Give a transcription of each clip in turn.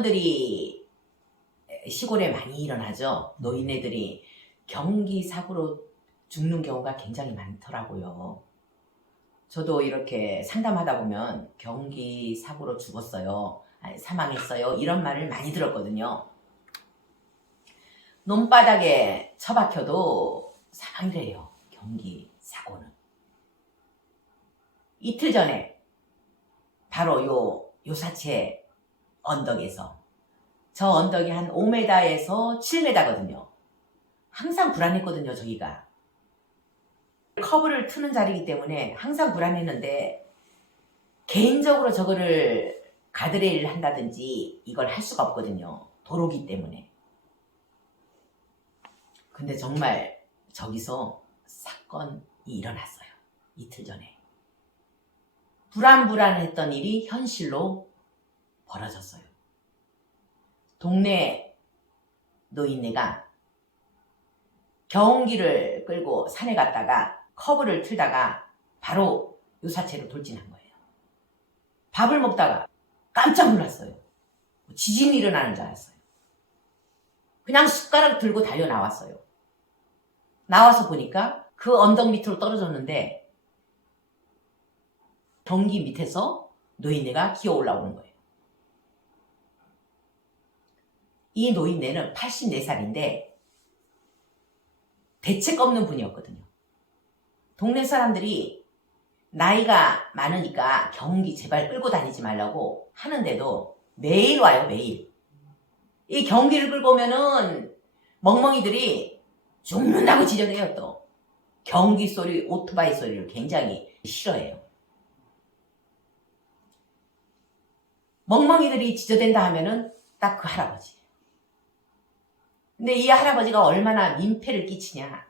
사건들이 시골에 많이 일어나죠. 노인네들이 경기 사고로 죽는 경우가 굉장히 많더라고요. 저도 이렇게 상담하다 보면 경기 사고로 죽었어요, 아니, 사망했어요, 이런 말을 많이 들었거든요. 논바닥에 처박혀도 사망이래요, 경기 사고는. 이틀 전에 바로 요사체 언덕에서, 저 언덕이 한 5m에서 7m거든요. 항상 불안했거든요, 저기가. 커브를 트는 자리이기 때문에 항상 불안했는데, 개인적으로 저거를 가드레일을 한다든지 이걸 할 수가 없거든요, 도로기 때문에. 근데 정말 저기서 사건이 일어났어요, 이틀 전에. 불안했던 일이 현실로 벌어졌어요. 동네 노인네가 경운기를 끌고 산에 갔다가 커브를 틀다가 바로 요사체로 돌진한 거예요. 밥을 먹다가 깜짝 놀랐어요. 지진이 일어나는 줄 알았어요. 그냥 숟가락 들고 달려 나왔어요. 나와서 보니까 그 언덕 밑으로 떨어졌는데 경기 밑에서 노인네가 기어 올라오는 거예요. 이 노인네는 84살인데 대책 없는 분이었거든요. 동네 사람들이 나이가 많으니까 경운기 제발 끌고 다니지 말라고 하는데도 매일 와요, 매일. 이 경운기를 끌고 오면은 멍멍이들이 죽는다고 지저대요. 또 경운기 소리, 오토바이 소리를 굉장히 싫어해요. 멍멍이들이 지저댄다 하면은 딱 그 할아버지. 근데 이 할아버지가 얼마나 민폐를 끼치냐.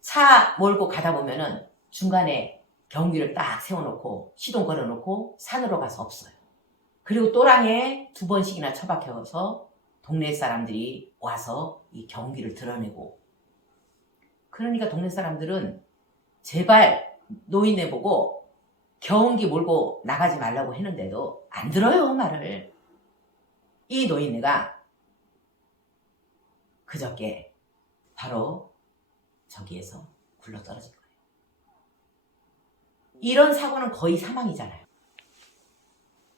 차 몰고 가다 보면은 중간에 경운기를 딱 세워놓고 시동 걸어놓고 산으로 가서 없어요. 그리고 또랑에 2번씩이나 처박혀서 동네 사람들이 와서 이 경운기를 드러내고. 그러니까 동네 사람들은 제발 노인네 보고 경운기 몰고 나가지 말라고 했는데도 안 들어요, 말을. 이 노인네가 그저께 바로 저기에서 굴러 떨어진 거예요. 이런 사고는 거의 사망이잖아요.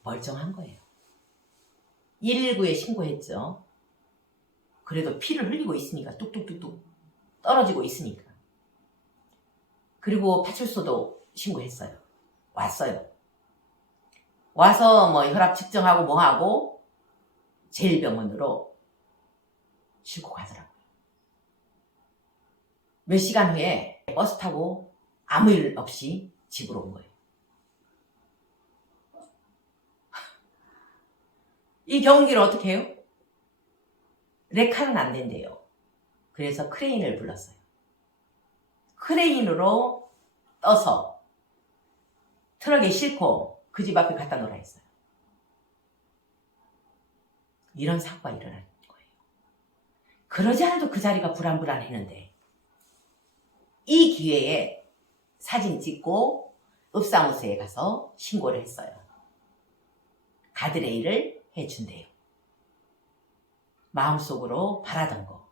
멀쩡한 거예요. 119에 신고했죠. 그래도 피를 흘리고 있으니까, 뚝뚝뚝뚝 떨어지고 있으니까. 그리고 파출소도 신고했어요. 왔어요. 와서 뭐 혈압 측정하고 뭐하고 제1병원으로 싣고 가더라고요. 몇 시간 후에 버스 타고 아무 일 없이 집으로 온 거예요. 이 경운기를 어떻게 해요? 레카는 안 된대요. 그래서 크레인을 불렀어요. 크레인으로 떠서 트럭에 싣고 그 집 앞에 갖다 놓으라 했어요. 이런 사고가 일어난 거예요. 그러지 않아도 그 자리가 불안했는데, 이 기회에 사진 찍고 읍사무소에 가서 신고를 했어요. 가드레일을 해준대요. 마음속으로 바라던 거.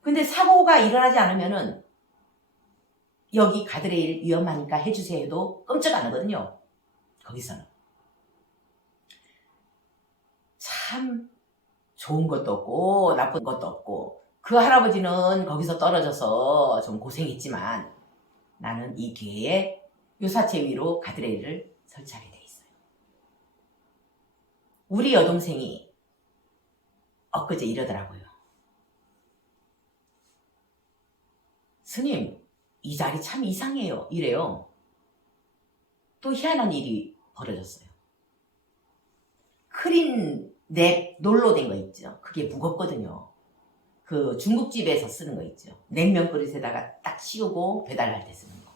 근데 사고가 일어나지 않으면은 여기 가드레일 위험하니까 해주세요 해도 끔찍 안 하거든요, 거기서는. 참 좋은 것도 없고 나쁜 것도 없고, 그 할아버지는 거기서 떨어져서 좀 고생했지만 나는 이 기회에 요사체 위로 가드레일을 설치하게 돼 있어요. 우리 여동생이 엊그제 이러더라고요. 스님, 이 자리 참 이상해요, 이래요. 또 희한한 일이 벌어졌어요. 크린 랩 놀로 된 거 있죠. 그게 무겁거든요. 그 중국집에서 쓰는 거 있죠. 냉면 그릇에다가 딱 씌우고 배달할 때 쓰는 거.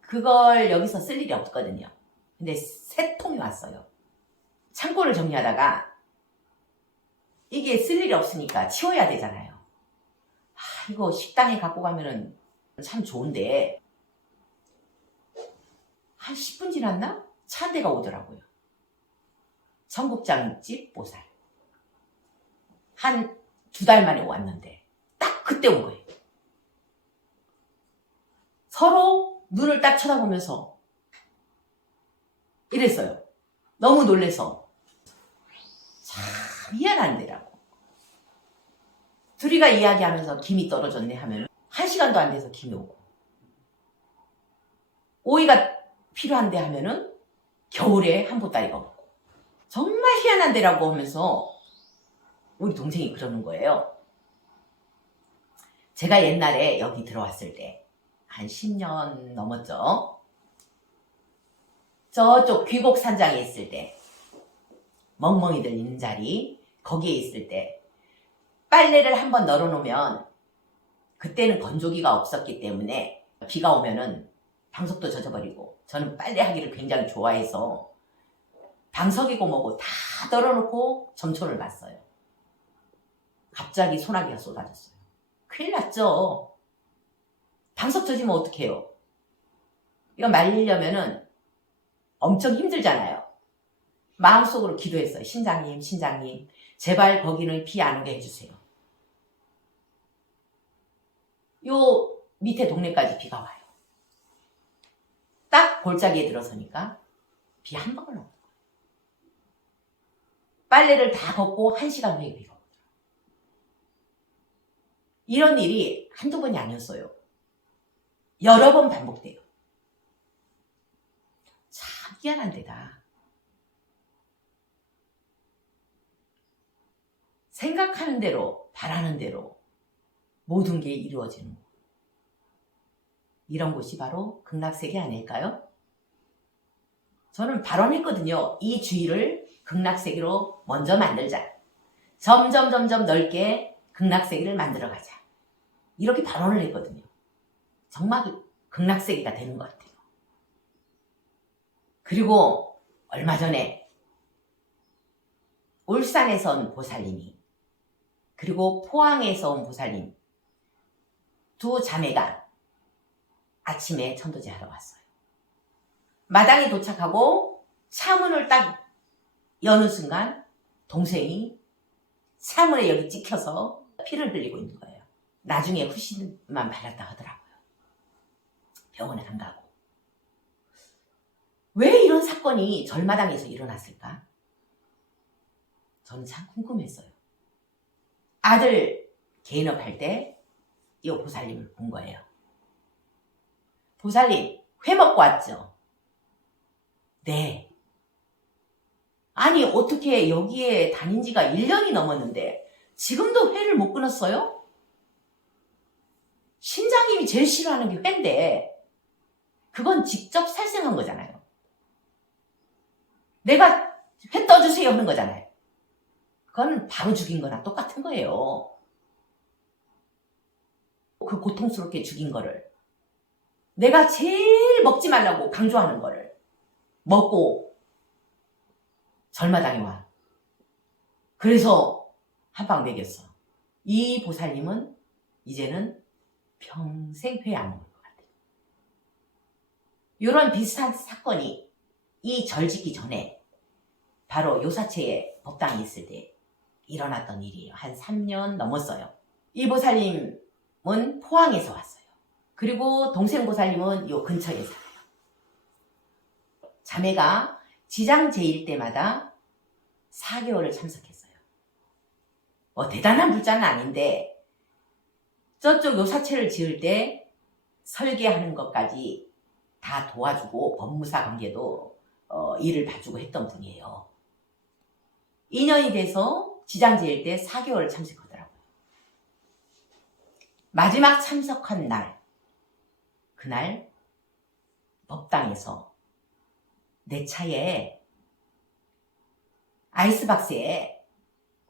그걸 여기서 쓸 일이 없거든요. 근데 3통이 왔어요. 창고를 정리하다가 이게 쓸 일이 없으니까 치워야 되잖아요. 이거 식당에 갖고 가면은 참 좋은데, 한 10분 지났나? 차 한 대가 오더라고요. 청국장집 보살. 한 2달 만에 왔는데 딱 그때 온 거예요. 서로 눈을 딱 쳐다보면서 이랬어요. 너무 놀래서. 참 미안한데라고. 둘이가 이야기하면서 김이 떨어졌네 하면 1시간도 안 돼서 김이 오고, 오이가 필요한데 하면은 겨울에 한 보따리가 오고. 정말 희한한데라고 하면서 우리 동생이 그러는 거예요. 제가 옛날에 여기 들어왔을 때 한 10년 넘었죠. 저쪽 귀곡산장에 있을 때, 멍멍이들 있는 자리 거기에 있을 때 빨래를 한번 널어놓으면, 그때는 건조기가 없었기 때문에 비가 오면은 방석도 젖어버리고, 저는 빨래하기를 굉장히 좋아해서 방석이고 뭐고 다 널어놓고 점촌을 봤어요. 갑자기 소나기가 쏟아졌어요. 큰일 났죠. 방석 젖으면 어떡해요? 이거 말리려면은 엄청 힘들잖아요. 마음속으로 기도했어요. 신장님, 신장님, 제발 거기는 비 안 오게 해주세요. 요 밑에 동네까지 비가 와요. 딱 골짜기에 들어서니까 비 한 방울 없는 거예요. 빨래를 다 걷고 1시간 후에 비가 오더라고요. 이런 일이 한두 번이 아니었어요. 여러 번 반복돼요. 참 희한한 데다. 생각하는 대로, 바라는 대로 모든 게 이루어지는 곳. 이런 곳이 바로 극락세계 아닐까요? 저는 발언했거든요. 이 주의를 극락세계로 먼저 만들자. 점점 넓게 극락세계를 만들어가자. 이렇게 발언을 했거든요. 정말 극락세계가 되는 것 같아요. 그리고 얼마 전에 울산에서 온 보살님이, 그리고 포항에서 온 보살님, 두 자매가 아침에 천도제 하러 왔어요. 마당에 도착하고 차문을 딱 여는 순간 동생이 차문에 여기 찍혀서 피를 흘리고 있는 거예요. 나중에 후신만 받았다 하더라고요. 병원에 안 가고. 왜 이런 사건이 절마당에서 일어났을까? 저는 참 궁금했어요. 아들 개인업할 때 이 보살님을 본 거예요. 보살님, 회 먹고 왔죠? 네. 아니, 어떻게 여기에 다닌 지가 1년이 넘었는데 지금도 회를 못 끊었어요? 신장님이 제일 싫어하는 게 회인데 그건 직접 살생한 거잖아요. 내가 회 떠주세요 하는 거잖아요. 그건 바로 죽인 거나 똑같은 거예요. 그 고통스럽게 죽인 거를, 내가 제일 먹지 말라고 강조하는 거를 먹고 절마당에 와. 그래서 한 방 먹였어. 이 보살님은 이제는 평생 회 안 먹을 것 같아요. 이런 비슷한 사건이 이 절 짓기 전에 바로 요사체에 법당이 있을 때 일어났던 일이에요. 한 3년 넘었어요. 이 보살님은 포항에서 왔어요. 그리고 동생 보살님은 요 근처에 살아요. 자매가 지장제일 때마다 4개월을 참석했어요. 뭐 대단한 불자는 아닌데 저쪽 요사체를 지을 때 설계하는 것까지 다 도와주고 법무사 관계도 일을 봐주고 했던 분이에요. 2년이 돼서 지장제일 때 4개월을 참석하더라고요. 마지막 참석한 날, 그날 법당에서 내 차에 아이스박스에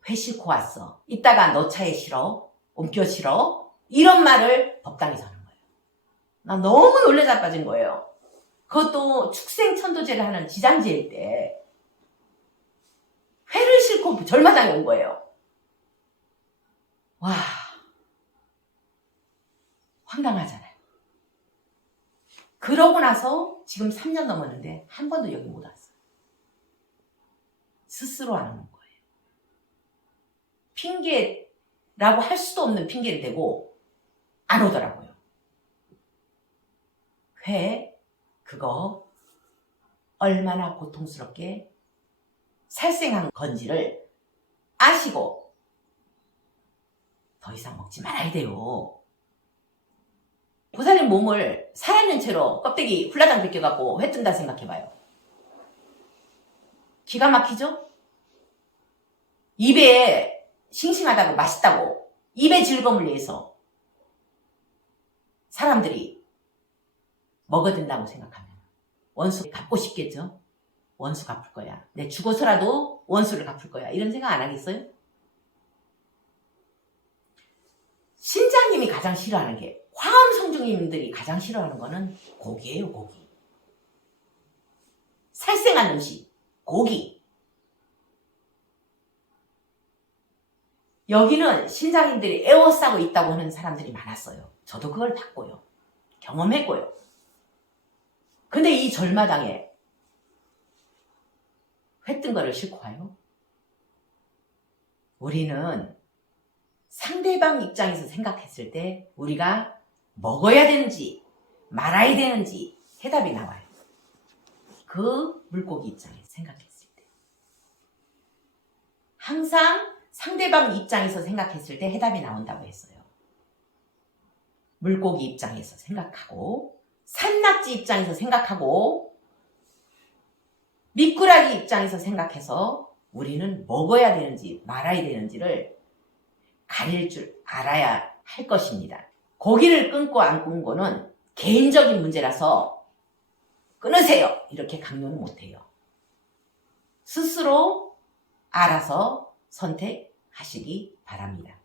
회 싣고 왔어. 이따가 너 차에 실어. 옮겨 실어. 이런 말을 법당에서 하는 거예요. 나 너무 놀래 자빠진 거예요. 그것도 축생천도제를 하는 지장제일 때 회를 싣고 절마당에 온 거예요. 와, 황당하잖아요. 그러고 나서 지금 3년 넘었는데 한 번도 여기 못 왔어요. 스스로 안 오는 거예요. 핑계라고 할 수도 없는 핑계를 대고 안 오더라고요. 회 그거 얼마나 고통스럽게 살생한 건지를 아시고 더 이상 먹지 말아야 돼요. 보살님 몸을 살아있는 채로 껍데기 훌라당 벗겨갖고 회 뜬다 생각해봐요. 기가 막히죠? 입에 싱싱하다고 맛있다고 입의 즐거움을 위해서 사람들이 먹어든다고 생각하면 원수 갚고 싶겠죠? 원수 갚을 거야. 내 죽어서라도 원수를 갚을 거야. 이런 생각 안 하겠어요? 신장님이 가장 싫어하는 게, 화엄 성중님들이 가장 싫어하는 거는 고기예요, 고기. 살생한 음식, 고기. 여기는 신장님들이 애워싸고 있다고 하는 사람들이 많았어요. 저도 그걸 봤고요. 경험했고요. 근데 이 절마당에 회 뜬 거를 싣고 가요? 우리는 상대방 입장에서 생각했을 때 우리가 먹어야 되는지 말아야 되는지 해답이 나와요. 그 물고기 입장에서 생각했을 때. 항상 상대방 입장에서 생각했을 때 해답이 나온다고 했어요. 물고기 입장에서 생각하고, 산낙지 입장에서 생각하고, 미꾸라지 입장에서 생각해서 우리는 먹어야 되는지 말아야 되는지를 가릴 줄 알아야 할 것입니다. 고기를 끊고 안 끊고는 개인적인 문제라서 끊으세요! 이렇게 강요는 못해요. 스스로 알아서 선택하시기 바랍니다.